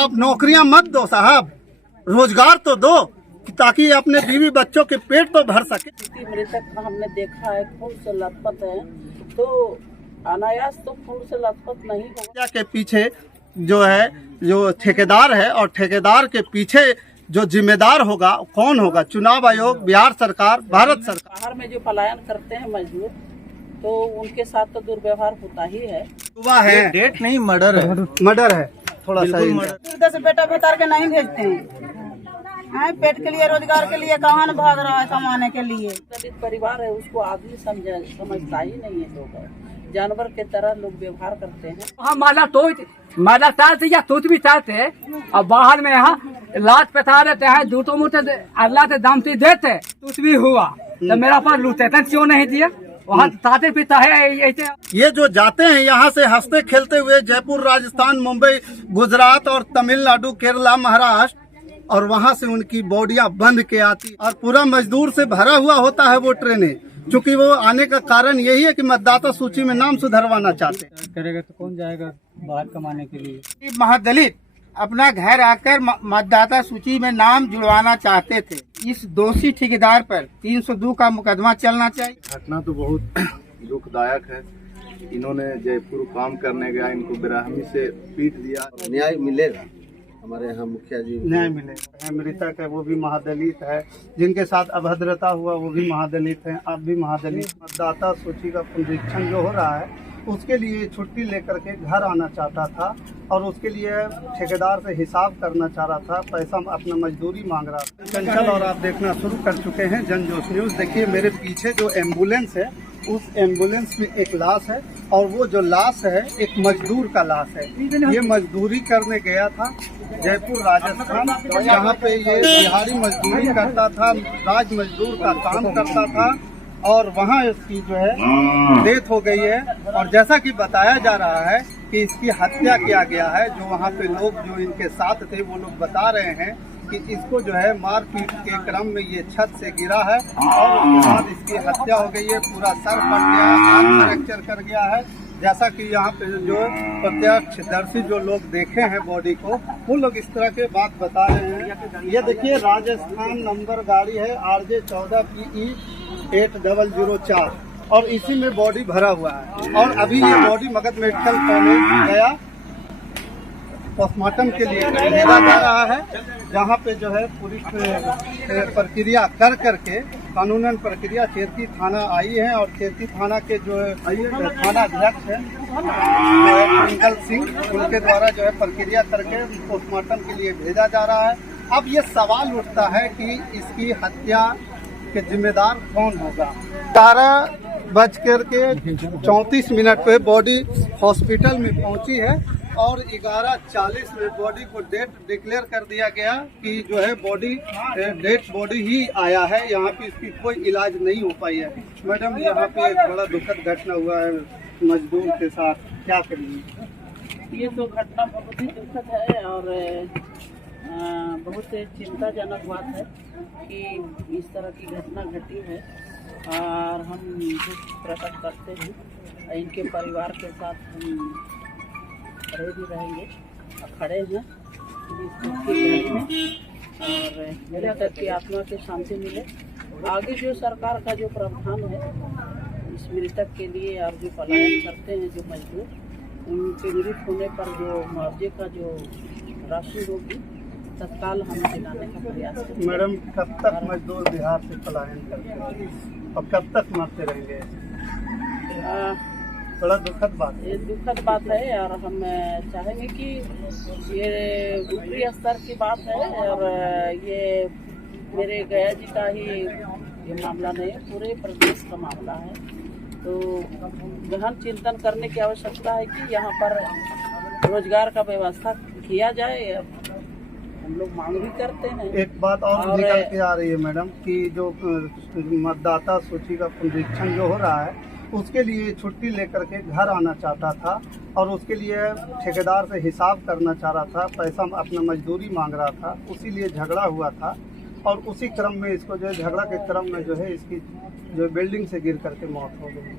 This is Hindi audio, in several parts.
आप नौकरियां मत दो साहब, रोजगार तो दो ताकि अपने बीवी बच्चों के पेट तो भर सके। मृतक हमने देखा है खून से लथपथ है, तो अनायास तो खून से लथपथ नहीं होगा। के पीछे जो है जो ठेकेदार है और ठेकेदार के पीछे जो जिम्मेदार होगा कौन होगा? चुनाव आयोग, बिहार सरकार, भारत सरकार। बाहर में जो पलायन करते हैं मजदूर, तो उनके साथ तो दुर्व्यवहार होता ही है। हुआ है, डेट नहीं, मर्डर है। मर्डर है, थोड़ा सा से बेटा बेतार के नहीं भेजते हैं, पेट के लिए, रोजगार के लिए कहाँ न भाग रहा है कमाने के लिए। दलित परिवार है, उसको आदमी समझता ही नहीं है। लोग जानवर के तरह लोग व्यवहार करते हैं। हाँ, माला चाहते या तूत भी चाहते है, और बाहर में यहाँ लात पेथा देते हैं, दूटो मुँह अल्लाह से दामती देते, तूत भी हुआ तो मेरा पर लूटे थे, क्यों नहीं दिया? वहाँ ताते पिता है ऐसे। ये जो जाते हैं यहाँ से हंसते खेलते हुए जयपुर, राजस्थान, मुंबई, गुजरात और तमिलनाडु, केरला, महाराष्ट्र, और वहाँ से उनकी बॉडियां बंध के आती और पूरा मजदूर से भरा हुआ होता है वो ट्रेनें। चूँकि वो आने का कारण यही है कि मतदाता सूची में नाम सुधरवाना चाहते हैं। करेगा तो कौन जाएगा बाहर कमाने के लिए? महादलित अपना घर आकर मतदाता सूची में नाम जुड़वाना चाहते थे। इस दोषी ठेकेदार पर 302 का मुकदमा चलना चाहिए। घटना तो बहुत दुखदायक है। इन्होंने जयपुर काम करने गया, इनको बेरहमी से पीट दिया। न्याय मिलेगा? हमारे यहाँ मुखिया जी न्याय मिलेगा। मृतक है वो भी महादलित है, जिनके साथ अभद्रता हुआ वो भी महादलित है, आप भी महादलित। मतदाता सूची का पुनरीक्षण जो हो रहा है उसके लिए छुट्टी लेकर के घर आना चाहता था और उसके लिए ठेकेदार से हिसाब करना चाह रहा था, पैसा अपना मजदूरी मांग रहा था। चंचल और आप देखना शुरू कर चुके हैं जनजोश न्यूज। देखिए मेरे पीछे जो एम्बुलेंस है, उस एम्बुलेंस में एक लाश है और वो जो लाश है एक मजदूर का लाश है। ये मजदूरी करने गया था जयपुर, राजस्थान। यहाँ पे ये दिहाड़ी मजदूरी करता था, राज मजदूर का काम करता था और वहाँ इसकी जो है डेथ हो गई है। और जैसा कि बताया जा रहा है कि इसकी हत्या किया गया है। जो वहाँ पे लोग जो इनके साथ थे वो लोग बता रहे हैं कि इसको जो है मारपीट के क्रम में ये छत से गिरा है और उसके बाद इसकी हत्या हो गई है। पूरा सर फट गया, हाथ फ्रैक्चर कर गया है। जैसा कि यहाँ पे जो प्रत्यक्षदर्शी जो लोग देखे हैं बॉडी को, वो लोग इस तरह के बात बता रहे हैं। ये देखिए राजस्थान नंबर गाड़ी है RJ 14 PE 8004 और इसी में बॉडी भरा हुआ है। और अभी ये बॉडी मगध मेडिकल कॉलेज गया पोस्टमार्टम के लिए भेजा जा रहा है, जहाँ पे जो है पूरी प्रक्रिया कर करके कानूनन प्रक्रिया चेरकी थाना आई है और चेरकी थाना के जो थाना अध्यक्ष है ट्विंकल सिंह, उनके द्वारा जो है प्रक्रिया करके पोस्टमार्टम के लिए भेजा जा रहा है। अब ये सवाल उठता है कि इसकी हत्या के जिम्मेदार कौन होगा। 11:34 पे बॉडी हॉस्पिटल में पहुंची है और 11:40 में बॉडी को डेथ डिक्लेयर कर दिया गया कि जो है बॉडी डेथ बॉडी ही आया है। यहाँ पे इसकी कोई इलाज नहीं हो पाई है। मैडम यहाँ पे एक बड़ा दुखद घटना हुआ है मजदूर के साथ, क्या करेंगे? ये तो घटना बहुत ही दुखद है और बहुत चिंताजनक बात है कि इस तरह की घटना घटी है और हम दुख प्रकट करते हैं। इनके परिवार के साथ हम खड़े भी रहेंगे और खड़े हैं और मेरे तक की आत्मा की शांति मिले। आगे जो सरकार का जो प्रावधान है इस मृतक के लिए और जो पलायन करते हैं जो मजदूर, उनके मृत होने पर जो मुआवजे का जो राशि होगी तत्काल हम दिलाने का प्रयास करेंगे। मैडम कब तक मजदूर बिहार से पलायन करते हैं और कब तक मरते रहेंगे? बड़ा दुखद बात है। ये दुखद बात है और हम चाहेंगे कि ये ऊपरी स्तर की बात है और ये मेरे गया जी का ही ये मामला नहीं है, पूरे प्रदेश का मामला है। तो गहन चिंतन करने की आवश्यकता है कि यहाँ पर रोजगार का व्यवस्था किया जाए। हम लोग मांग भी करते हैं। एक बात और निकल के आ रही है मैडम कि जो मतदाता सूची का पुनरीक्षण जो हो रहा है उसके लिए छुट्टी लेकर के घर आना चाहता था और उसके लिए ठेकेदार से हिसाब करना चाह रहा था, पैसा अपना मजदूरी मांग रहा था, उसी लिए झगड़ा हुआ था और उसी क्रम में इसको जो झगड़ा के क्रम में जो है इसकी जो बिल्डिंग से गिर करके मौत हो गई।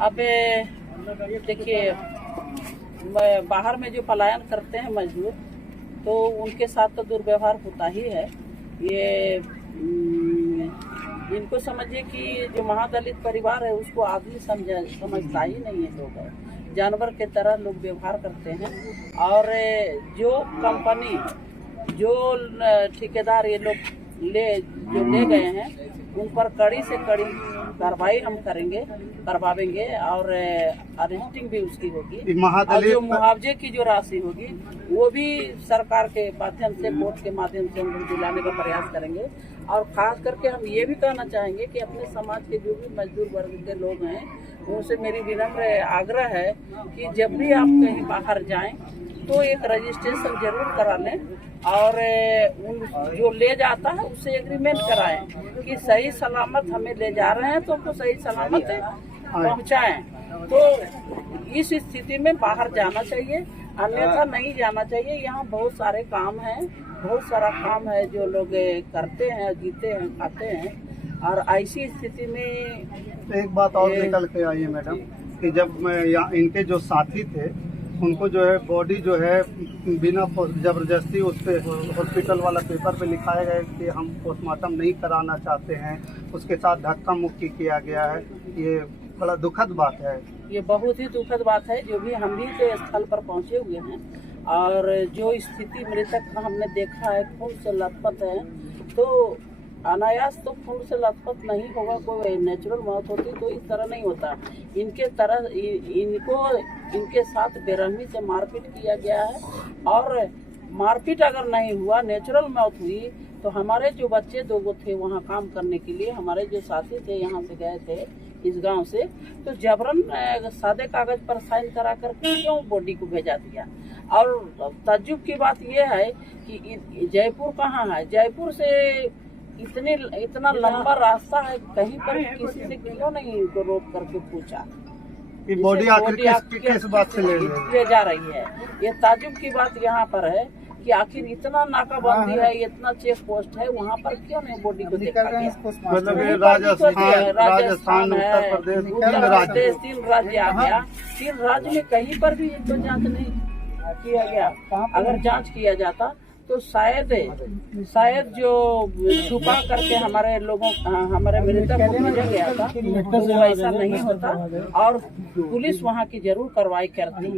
अब देखिए बाहर में जो पलायन करते हैं मजदूर, तो उनके साथ तो दुर्व्यवहार होता ही है। ये इनको समझिए कि जो महादलित परिवार है उसको आदमी समझता ही नहीं है। लोग है जानवर के तरह लोग व्यवहार करते हैं। और जो कंपनी जो ठेकेदार ये लोग ले गए हैं उन पर कड़ी से कड़ी कार्रवाई हम करवाएंगे और अरेस्टिंग भी उसकी होगी। और जो मुआवजे की जो राशि होगी वो भी सरकार के माध्यम से, कोर्ट के माध्यम से हम दिलाने का प्रयास करेंगे। और खास करके हम ये भी कहना चाहेंगे कि अपने समाज के जो भी मजदूर वर्ग के लोग हैं उनसे मेरी विनम्र आग्रह है कि जब भी आप कहीं बाहर जाएं तो एक रजिस्ट्रेशन जरूर करा लें और उन जो ले जाता है उससे एग्रीमेंट कराएं कि सही सलामत हमें ले जा रहे हैं तो उनको सही सलामत पहुंचाएं। तो इस स्थिति में बाहर जाना चाहिए, अन्यथा नहीं जाना चाहिए। यहाँ बहुत सारे काम हैं, बहुत सारा काम है जो लोग करते हैं, जीते हैं, खाते हैं। और ऐसी स्थिति में एक बात और निकल के आई है मैडम कि जब मैं यहाँ इनके जो साथी थे उनको जो है बॉडी जो है बिना जबरदस्ती उस पे हॉस्पिटल वाला पेपर पे लिखाया गया कि हम पोस्टमार्टम नहीं कराना चाहते हैं, उसके साथ धक्का मुक्की किया गया है। ये बड़ा दुखद बात है। ये बहुत ही दुखद बात है। जो भी हम भी तो स्थल पर पहुंचे हुए हैं और जो स्थिति मृतक का हमने देखा है, खून से लथपथ है, तो अनायास तो खून से लथपथ नहीं होगा। कोई नेचुरल मौत होती तो इस तरह नहीं होता। इनके साथ बेरहमी से मारपीट किया गया है। और मारपीट अगर नहीं हुआ, नेचुरल मौत हुई, तो हमारे जो बच्चे 2 थे वहाँ काम करने के लिए, हमारे जो साथी थे यहाँ से गए थे इस गांव से, तो जबरन सादे कागज पर साइन करा कर क्यों बॉडी को भेजा दिया। और ताज्जुब की बात यह है कि जयपुर कहाँ है, जयपुर से इतना लंबा रास्ता है, कहीं पर किसी से क्यों नहीं इनको रोक करके पूछा कि बॉडी आखिर किस बात से ले जा रही है। ये ताज्जुब की बात यहाँ पर है कि आखिर इतना नाकाबंदी है, इतना चेक पोस्ट है, वहाँ पर क्यों नहीं बॉडी को देखा गया। मतलब राजस्थान, उत्तर प्रदेश 3 राज्य आ गया। 3 राज्य में कहीं पर भी इनको जांच नहीं किया गया। अगर जांच किया जाता तो शायद जो छुपा करके हमारे मृतक को भेजा गया था तो वो ऐसा नहीं होता और पुलिस वहाँ की जरूर कार्रवाई करती,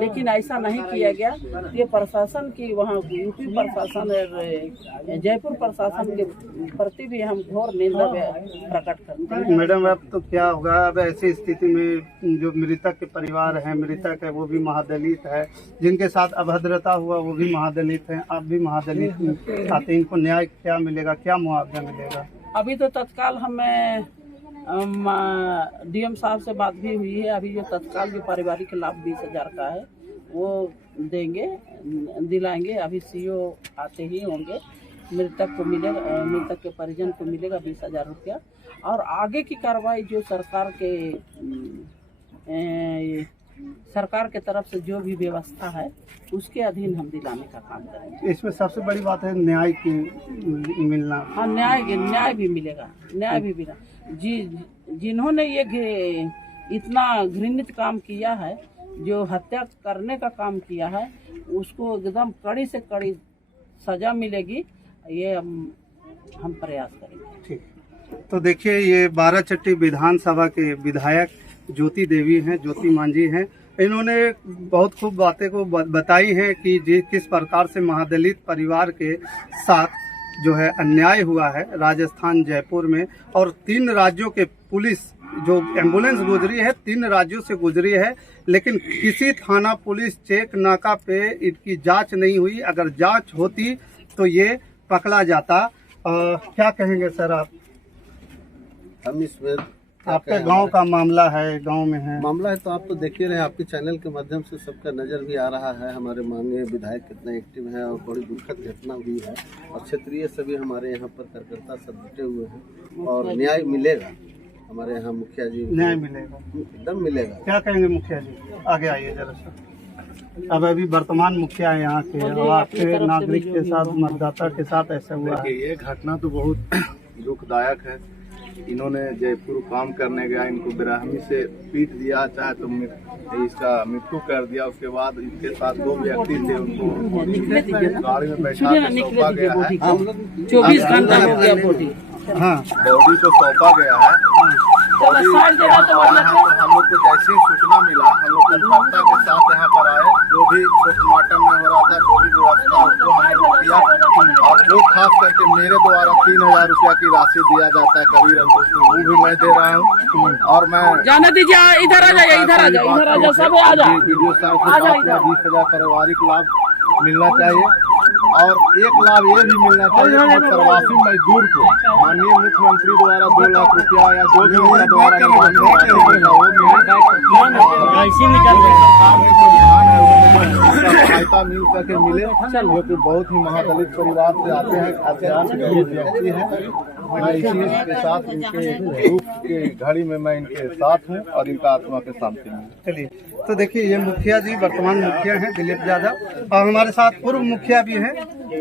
लेकिन ऐसा नहीं किया गया। ये प्रशासन की, वहाँ यूपी प्रशासन और जयपुर प्रशासन के प्रति भी हम घोर निंदा प्रकट करते हैं। मैडम अब तो क्या होगा, अब ऐसी स्थिति में जो मृतक के परिवार है, मृतक है वो भी महादलित है, जिनके साथ अभद्रता हुआ वो भी महादलित है, आप भी महादलित चाहते, इनको न्याय क्या मिलेगा, क्या मुआवजा मिलेगा? अभी तो तत्काल हमें डीएम साहब से बात भी हुई है। अभी जो तत्काल जो पारिवारिक लाभ 20,000 का है वो देंगे, दिलाएंगे। अभी सीओ आते ही होंगे, मृतक को मिलेगा, मृतक के परिजन को मिलेगा 20,000 रुपया। और आगे की कार्रवाई जो सरकार के तरफ से जो भी व्यवस्था है उसके अधीन हम दिलाने का काम करेंगे। इसमें सबसे बड़ी बात है न्याय की मिलना। हाँ, न्याय भी मिलेगा, न्याय भी मिलेगा। जिन्होंने ये इतना घृणित काम किया है, जो हत्या करने का काम किया है, उसको एकदम कड़ी से कड़ी सजा मिलेगी, ये हम प्रयास करेंगे। ठीक। तो देखिए, ये बाराचट्टी विधानसभा के विधायक ज्योति देवी हैं, ज्योति मांझी हैं। इन्होंने बहुत खूब बातें को बताई हैं कि किस प्रकार से महादलित परिवार के साथ जो है अन्याय हुआ है राजस्थान जयपुर में। और 3 राज्यों के पुलिस जो एम्बुलेंस गुजरी है 3 राज्यों से गुजरी है, लेकिन किसी थाना पुलिस चेक नाका पे इनकी जांच नहीं हुई। अगर जांच होती तो ये पकड़ा जाता। क्या कहेंगे सर आप? हम इसमें आपके गांव का मामला है, गांव में है मामला है तो आप तो देख ही रहे हैं, आपके चैनल के माध्यम से सबका नज़र भी आ रहा है। हमारे माननीय विधायक कितना एक्टिव है और बड़ी दुखद घटना हुई है और क्षेत्रीय सभी हमारे यहाँ पर कार्यकर्ता सब जुटे हुए हैं और न्याय मिलेगा। हमारे यहाँ मुखिया जी, न्याय मिलेगा, एकदम मिलेगा। क्या कहेंगे मुखिया जी? आगे आइए जरा सर। अब अभी वर्तमान मुखिया है यहाँ के, और आपके नागरिक के साथ, मतदाता के साथ ऐसा हुआ है। ये घटना तो बहुत दुखदायक है। इन्होंने जयपुर काम करने गया, इनको बेरहमी से पीट दिया, चाहे तो इसका मृत्यु कर दिया। उसके बाद इनके साथ 2 व्यक्ति थे, उनको गाड़ी में बैठा के सौंपा गया है। 24 घंटा हो गया बॉडी। हाँ, बॉडी को सौंपा गया है। बॉडी हम लोग को जैसे ही सूचना मिला, हम लोग तत्परता के साथ यहाँ पर आए। जो भी पोस्टमार्टम में हो रहा था, जो भी व्यवस्था उसको हमने किया, और जो खास करके मेरे द्वारा 3000 रुपया की राशि दिया जाता है कबीर अंकुश को, वो भी मैं दे रहा हूँ। और मैं जाने दीजिए, इधर आ जाइए, इधर आ जाइए, इधर आ जाओ, सब आ जाओ। वीडियो साहब के बात में 20,000 पारिवारिक लाभ मिलना चाहिए, और एक लाभ ये भी मिलना चाहिए कि प्रवासी मजदूर को माननीय मुख्यमंत्री द्वारा 2 लाख रुपया या जो भी उनका द्वारा सहायता मिल सके मिले, जो कि बहुत ही महादलित परिवार से आते हैं, खाद्यान्न व्यक्ति हैं। मैं इसी के साथ इनके दुख के घड़ी में मैं इनके साथ हूँ और इनका आत्मा के शांति में। चलिए, तो देखिए ये मुखिया जी वर्तमान मुखिया हैं दिलीप यादव, और हमारे साथ पूर्व मुखिया भी हैं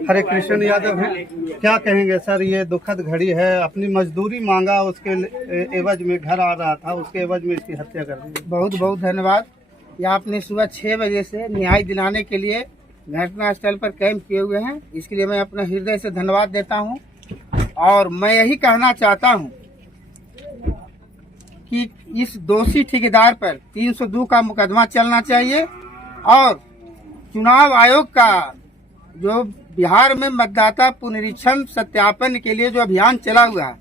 हरे कृष्ण यादव हैं। क्या कहेंगे सर, ये दुखद घड़ी है, अपनी मजदूरी मांगा, उसके एवज में घर आ रहा था, उसके एवज में इसकी हत्या कर दी। बहुत बहुत धन्यवाद। ये आपने सुबह 6 बजे से न्याय दिलाने के लिए घटना स्थल पर कैंप किए हुए हैं, इसके लिए मैं अपना हृदय से धन्यवाद देता हूं। और मैं यही कहना चाहता हूं कि इस दोषी ठेकेदार पर 302 का मुकदमा चलना चाहिए, और चुनाव आयोग का जो बिहार में मतदाता पुनरीक्षण सत्यापन के लिए जो अभियान चला हुआ है,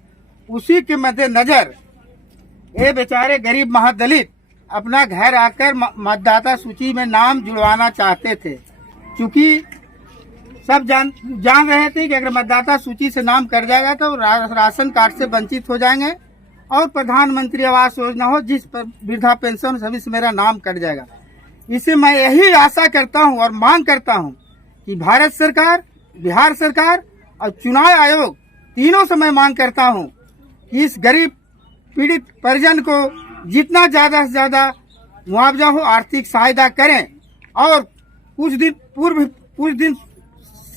उसी के मद्देनजर ये बेचारे गरीब महादलित अपना घर आकर मतदाता सूची में नाम जुड़वाना चाहते थे। क्योंकि सब जान रहे थे कि अगर मतदाता सूची से नाम कट जाएगा तो राशन कार्ड से वंचित हो जाएंगे, और प्रधानमंत्री आवास योजना हो, जिस पर वृद्धा पेंशन, सभी से मेरा नाम कट जाएगा। इससे मैं यही आशा करता हूं और मांग करता हूं कि भारत सरकार, बिहार सरकार और चुनाव आयोग, तीनों से मैं मांग करता हूं कि इस गरीब पीड़ित परिजन को जितना ज्यादा से ज्यादा मुआवजा हो, आर्थिक सहायता करें। और कुछ दिन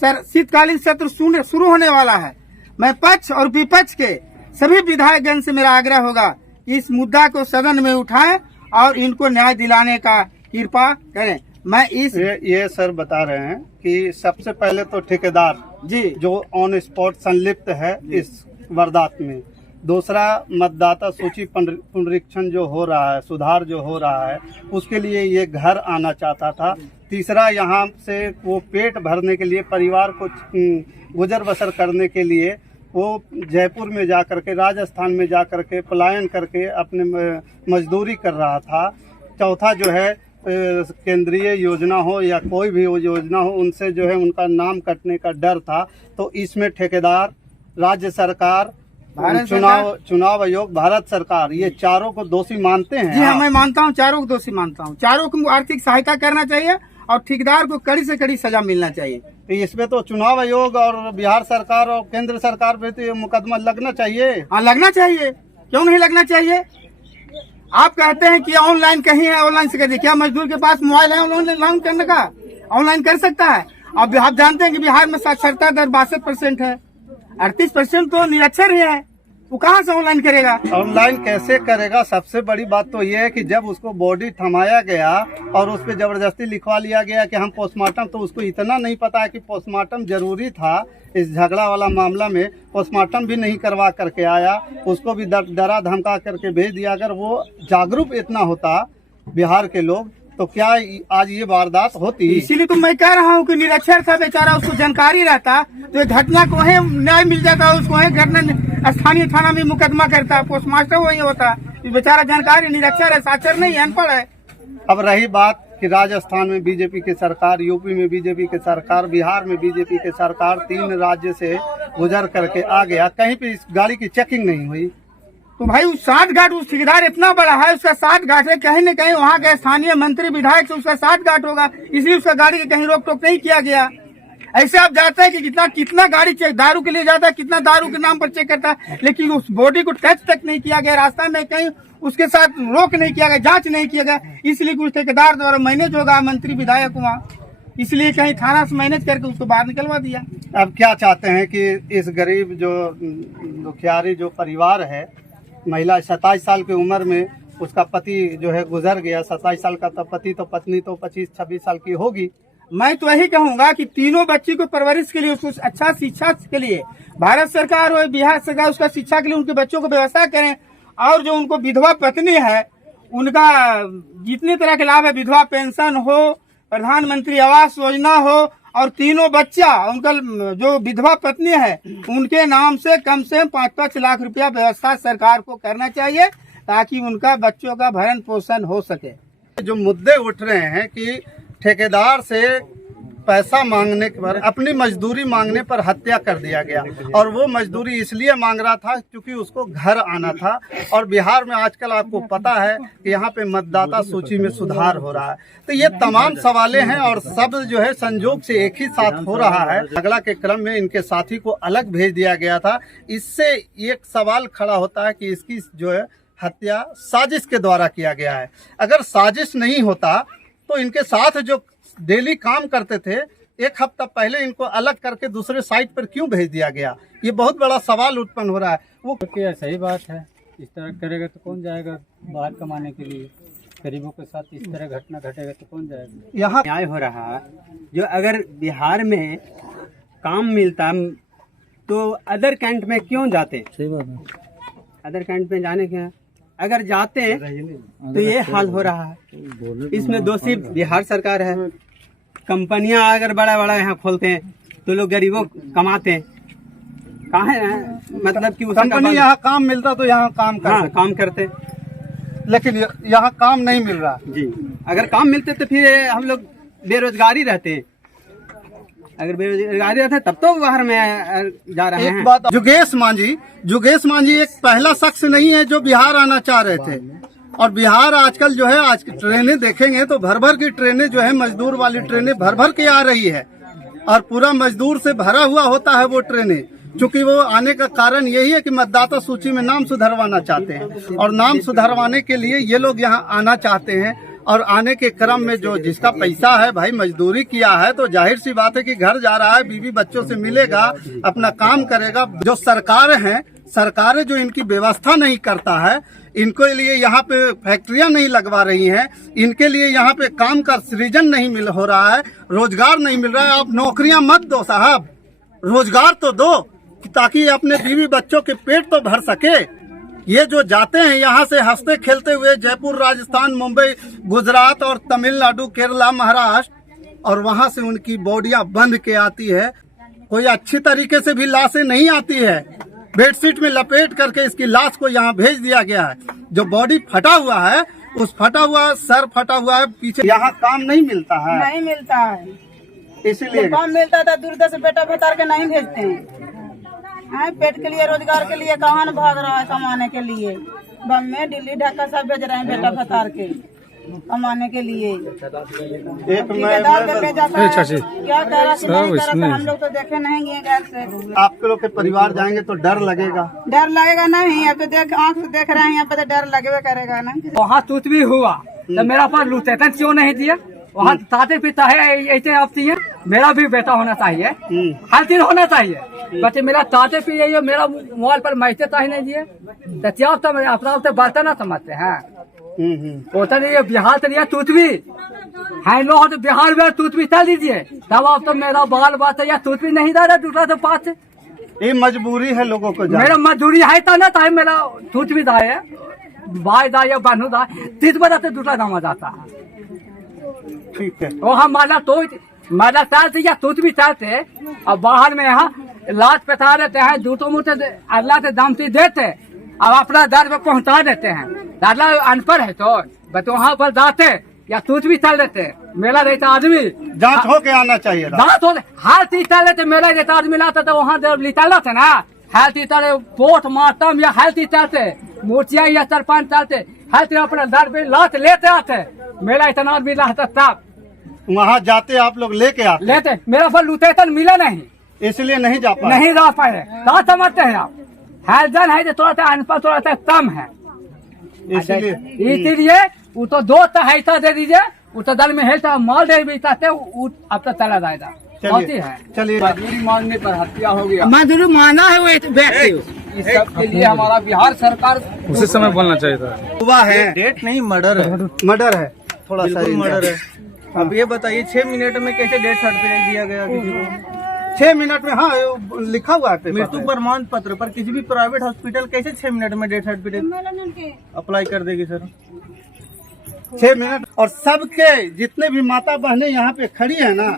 शीतकालीन सत्र शुरू होने वाला है। मैं पक्ष और विपक्ष के सभी विधायकगण से मेरा आग्रह होगा कि इस मुद्दा को सदन में उठाएं और इनको न्याय दिलाने का कृपा करें। मैं इस ये सर बता रहे हैं कि सबसे पहले तो ठेकेदार जी जो ऑन स्पॉट संलिप्त है इस वारदात में, दूसरा मतदाता सूची पुनरीक्षण जो हो रहा है, सुधार जो हो रहा है, उसके लिए ये घर आना चाहता था, तीसरा यहाँ से वो पेट भरने के लिए, परिवार को गुजर बसर करने के लिए वो जयपुर में जा करके, राजस्थान में जा करके पलायन करके अपने मजदूरी कर रहा था, चौथा जो है केंद्रीय योजना हो या कोई भी योजना हो, उनसे जो है उनका नाम कटने का डर था। तो इसमें ठेकेदार, राज्य सरकार, चुनाव आयोग, भारत सरकार, ये चारों को दोषी मानते हैं। जी हाँ, मैं मानता हूँ, चारों को दोषी मानता हूँ। चारों को आर्थिक सहायता करना चाहिए और ठेकेदार को कड़ी से कड़ी सजा मिलना चाहिए। तो इसमें तो चुनाव आयोग और बिहार सरकार और केंद्र सरकार पे तो ये मुकदमा लगना चाहिए। हाँ, लगना चाहिए, क्यों नहीं लगना चाहिए। आप कहते हैं कि ऑनलाइन कहीं है, ऑनलाइन से कर दिए। क्या मजदूर के पास मोबाइल है ऑनलाइन करने का? ऑनलाइन कर सकता है। अब आप जानते हैं कि बिहार में साक्षरता दर 62% है, 38% तो निरक्षर ही है, वो कहाँ से ऑनलाइन करेगा? ऑनलाइन कैसे करेगा? सबसे बड़ी बात तो ये है कि जब उसको बॉडी थमाया गया और उस पर जबरदस्ती लिखवा लिया गया कि हम पोस्टमार्टम, तो उसको इतना नहीं पता है कि पोस्टमार्टम जरूरी था। इस झगड़ा वाला मामला में पोस्टमार्टम भी नहीं करवा करके आया, उसको भी डरा धमका करके भेज दिया। अगर वो जागरूक इतना होता बिहार के लोग तो क्या आज ये वारदात होती? इसीलिए तो मैं कह रहा हूँ कि निरक्षर था बेचारा, उसको जानकारी रहता तो ये घटना को वहीं न्याय मिल जाता, उसको वहीं घटना स्थानीय थाना में मुकदमा करता, पोस्टमास्टर वही होता। बेचारा जानकारी, निरक्षर है, साक्षर नहीं, अनपढ़ है। अब रही बात कि राजस्थान में बीजेपी की सरकार, यूपी में बीजेपी की सरकार, बिहार में बीजेपी की सरकार 3 राज्य से गुजर करके आ गया, कहीं पे इस गाड़ी की चेकिंग नहीं हुई। तो भाई उस 60 घाट, उस ठेकेदार इतना बड़ा है, उसका 60 घाट है, कहीं न कहीं वहाँ के स्थानीय मंत्री विधायक से उसका 60 घाट होगा, इसलिए उसका गाड़ी की कहीं रोक टोक नहीं किया गया। ऐसे आप जाते हैं कि कितना गाड़ी चेक दारू के लिए जाता है, कितना दारू के नाम पर चेक करता है, लेकिन उस बॉडी को टच तक नहीं किया गया, रास्ता में कहीं उसके साथ रोक नहीं किया गया, जांच नहीं किया गया। इसलिए उस ठेकेदार द्वारा मैनेज होगा, मंत्री विधायक हुआ, इसलिए कहीं थाना से मैनेज करके उसको बाहर निकलवा दिया। अब क्या चाहते हैं कि इस गरीब जो दुखियारी जो परिवार है महिला 27 साल की उम्र में उसका पति जो है गुजर गया। 27 साल का तो पति, तो पत्नी तो 25-26 साल की होगी। मैं तो यही कहूंगा कि तीनों बच्ची को परवरिश के लिए, उसको अच्छा शिक्षा के लिए भारत सरकार और बिहार सरकार उसका शिक्षा के लिए उनके बच्चों को व्यवस्था करें। और जो उनको विधवा पत्नी है उनका जितने तरह के लाभ है, विधवा पेंशन हो, प्रधानमंत्री आवास योजना हो, और तीनों बच्चा उनका जो विधवा पत्नी है उनके नाम से कम 5-5 लाख रुपया व्यवस्था सरकार को करना चाहिए, ताकि उनका बच्चों का भरण पोषण हो सके। जो मुद्दे उठ रहे हैं कि ठेकेदार से पैसा मांगने पर, अपनी मजदूरी मांगने पर हत्या कर दिया गया, और वो मजदूरी इसलिए मांग रहा था क्योंकि उसको घर आना था। और बिहार में आजकल आपको पता है कि यहाँ पे मतदाता सूची में सुधार हो रहा है। तो ये तमाम सवालें हैं और सब जो है संजोग से एक ही साथ हो रहा है। झगड़ा के क्रम में इनके साथी को अलग भेज दिया गया था। इससे एक सवाल खड़ा होता है कि इसकी जो है हत्या साजिश के द्वारा किया गया है। अगर साजिश नहीं होता तो इनके साथ जो डेली काम करते थे, एक हफ्ता पहले इनको अलग करके दूसरे साइट पर क्यों भेज दिया गया? ये बहुत बड़ा सवाल उत्पन्न हो रहा है। वो सही बात है, इस तरह करेगा तो कौन जाएगा बाहर कमाने के लिए? गरीबों के साथ इस तरह घटना घटेगा तो कौन जाएगा? यहाँ न्याय हो रहा है। जो अगर बिहार में काम मिलता तो अदर कैंट में क्यों जाते? सही बात है। अदर कैंट में जाने के अगर जाते तो ये हाल हो रहा है। इसमें दोषी बिहार सरकार है। कंपनियां अगर बड़ा बड़ा यहाँ खोलते हैं तो लोग गरीबों कमाते हैं। कहाँ है मतलब कि कंपनी यहाँ काम मिलता तो यहाँ काम करते। हाँ, काम करते, लेकिन यहाँ काम नहीं मिल रहा जी। अगर काम मिलते तो फिर हम लोग बेरोजगारी रहते हैं। अगर बेरोजगारी रहता तब तो बाहर में जा रहे हैं। एक बात, जुगेश मांझी एक पहला शख्स नहीं है जो बिहार आना चाह रहे थे। और बिहार आजकल जो है, आज की ट्रेनें देखेंगे तो भर भर की ट्रेनें जो है, मजदूर वाली ट्रेनें भर भर के आ रही है और पूरा मजदूर से भरा हुआ होता है वो ट्रेनें। चूंकि वो आने का कारण यही है कि मतदाता सूची में नाम सुधरवाना चाहते हैं, और नाम सुधरवाने के लिए ये लोग यहाँ आना चाहते हैं। और आने के क्रम में जो जिसका पैसा है, भाई मजदूरी किया है तो जाहिर सी बात है कि घर जा रहा है, बीवी बच्चों से मिलेगा, अपना काम करेगा। जो सरकारें जो इनकी व्यवस्था नहीं करता है, इनके लिए यहाँ पे फैक्ट्रियां नहीं लगवा रही हैं, इनके लिए यहाँ पे काम का सृजन नहीं हो रहा है, रोजगार नहीं मिल रहा है। आप नौकरियां मत दो साहब, रोजगार तो दो ताकि अपने बीवी बच्चों के पेट तो भर सके। ये जो जाते हैं यहाँ से हंसते खेलते हुए जयपुर, राजस्थान, मुंबई, गुजरात और तमिलनाडु, केरला, महाराष्ट्र, और वहाँ से उनकी बॉडियां बंध के आती है। कोई अच्छी तरीके से भी लाशें नहीं आती है, बेडशीट में लपेट करके इसकी लाश को यहाँ भेज दिया गया है। जो बॉडी फटा हुआ है, उस फटा हुआ सर फटा हुआ है पीछे। यहाँ काम नहीं मिलता है, नहीं मिलता है, इसीलिए काम मिलता था दूर से बेटा भतार के नहीं भेजते हैं। पेट के लिए, रोजगार के लिए कहाँ न भाग रहा है कमाने के लिए। बम्बई, दिल्ली, ढाका सब भेज रहे हैं बेटा भतार के कमाने के लिए। ठेकेदार के ले जाता है, क्या कह रहा नहीं कर रहा, हम लोग तो देखे नहीं गए घर से। आपके लोग के परिवार जाएंगे तो डर लगेगा? डर लगेगा नहीं, अब तो देख आँख से देख रहे हैं यहाँ पे तो डर लगेगा करेगा ना। वहाँ तूत भी हुआ तो मेरा पास लूटेतन क्यों नहीं दिया? वहाँ ताते पिता है ऐसे आप है, मेरा भी बेटा होना चाहिए, हर दिन होना चाहिए। बच्चे मेरा ताते पी है, मेरा मोबाइल पर मैसेज तो ही नहीं दिए, तो अपना तो बर्तन ना समझते हैं। होता नहीं है बिहार तो नहीं तूत भी है, लो तो बिहार में तूत भी चल दीजिए, तब आप तो मेरा बाल बात है या तूत भी नहीं दादा दूसरा तो पास। ये मजबूरी है लोगों को, मेरा मजदूरी है तो ना तो मेरा तूत भी दाए भाई दाए या बहनू दाए, 30 बजा तो दूसरा दामा जाता है। ठीक है, वो हम माला चालते या तूत भी चालते, और बाहर में यहाँ लाश पेथा देते हैं, दूटो मुठे अल्लाह से दामती देते, अब अपना दर पे पहुँचा देते हैं। दादा अनपढ़ है तो बस वहाँ पर जाते या तूत भी चल देते। मेला रहता आदमी जांच हो के आना चाहिए, जांच हो हर चीज चल देते। मेला रहता आदमी लाता तो वहाँ निकाला था ना, हर चीज पोट मातम या हर चीज चलते, मूर्तियाँ या सरपंच चलते, हर चीज अपना दर पे लात लेते आते। मेला इतना आदमी लाता तब वहाँ जाते आप लोग लेके आते लेते। मेरा पर लूटेतन मिला नहीं, इसलिए नहीं जा पाए। नहीं जा पाए, क्या समझते हैं आप? है जन है थोड़ा सा अनपढ़, थोड़ा सा कम है, इसीलिए वो तो दो तो दे दीजिए, वो तो दल में है माल दे भी चाहते, अब तो चला जाएगा। चलिए मजदूरी मांगने पर हत्या हो गया। मजदूरी माना है वो व्यक्ति इस सब के लिए हमारा बिहार सरकार उसी समय बोलना चाहिए था। हुआ है, डेट नहीं मर्डर है, मर्डर है, थोड़ा सा मर्डर है। अब ये बताइए 6 मिनट में कैसे डेथ सर्टिफिकेट दिया गया किसी को? 6 मिनट में, हाँ लिखा हुआ है पेपर मृत्यु पे। प्रमाण पत्र पर किसी भी प्राइवेट हॉस्पिटल कैसे 6 मिनट में डेथ सर्टिफिकेट अप्लाई कर देगी सर? 6 मिनट। और सबके जितने भी माता बहनें यहाँ पे खड़ी है ना,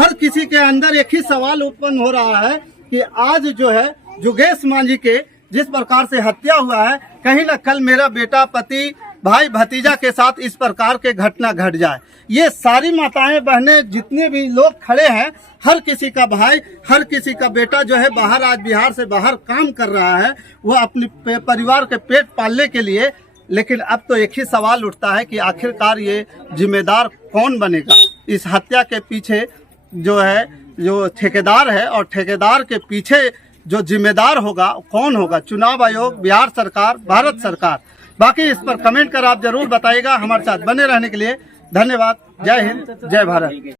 हर किसी के अंदर एक ही सवाल उत्पन्न हो रहा है कि आज जो है योगेश मांझी के जिस प्रकार से हत्या हुआ है, कहीं न कल मेरा बेटा, पति, भाई, भतीजा के साथ इस प्रकार के घटना घट जाए। ये सारी माताएं बहनें जितने भी लोग खड़े हैं, हर किसी का भाई, हर किसी का बेटा जो है बाहर, आज बिहार से बाहर काम कर रहा है, वो अपने परिवार के पेट पालने के लिए। लेकिन अब तो एक ही सवाल उठता है कि आखिरकार ये जिम्मेदार कौन बनेगा? इस हत्या के पीछे जो है, जो ठेकेदार है, और ठेकेदार के पीछे जो जिम्मेदार होगा कौन होगा? चुनाव आयोग, बिहार सरकार, भारत सरकार। बाकी इस पर कमेंट कर आप जरूर बताइएगा। हमारे साथ बने रहने के लिए धन्यवाद। जय हिंद, जय भारत।